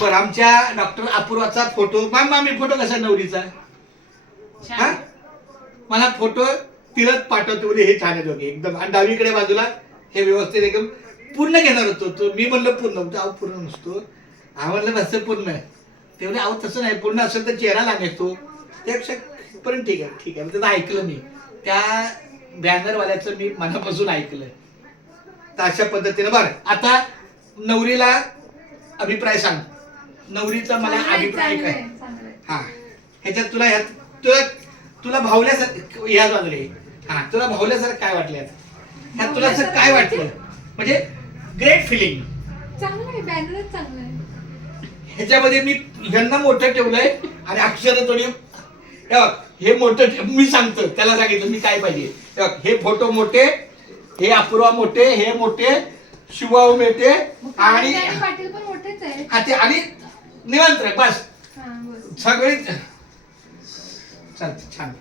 बरं आमच्या doctor अपूर्वाचा photo मी photo कसा नवरीचा हा मला फोटो तिलाच पाठवतो म्हणजे हे छान आहे दोघे एकदम आणि डावीकडे बाजूला हे व्यवस्थित एकदम पूर्ण घेणार होतो तो मी म्हणलं पूर्ण अहो पूर्ण नसतो आवडलं बस पूर्ण ते म्हणजे अहो तसं नाही पूर्ण असेल तर चेहरा लागेल तो त्यापेक्षा पण ठीक आहे त्याचं ऐकलं मी त्या बॅनरवाल्याचं मी मनापासून ऐकलं तर अशा पद्धतीनं बरं आता नवरीला अभिप्राय सांग नवरीचा मला अभिप्राय काय हा ह्याच्यात तुला भावल्यासारखं या बाजूला हा तुला भावल्यासारखं काय वाटलं ह्यात तुला असं काय वाटलं म्हणजे ग्रेट फिलिंग चांगलं आहे बॅनरच चांगलं आहे ह्याच्यामध्ये मी ह्यांना मोठं ठेवलंय आणि अक्षर थोडी हे मोठं मी सांगतो त्याला सांगितलं मी काय पाहिजे हे फोटो मोठे हे अपूर्वा मोठे हे मोठे शिवाऊ मोठे आणि पाटील पण मोठेच आहे हा ते आणि निमंत्रण बस सगळे चालते छान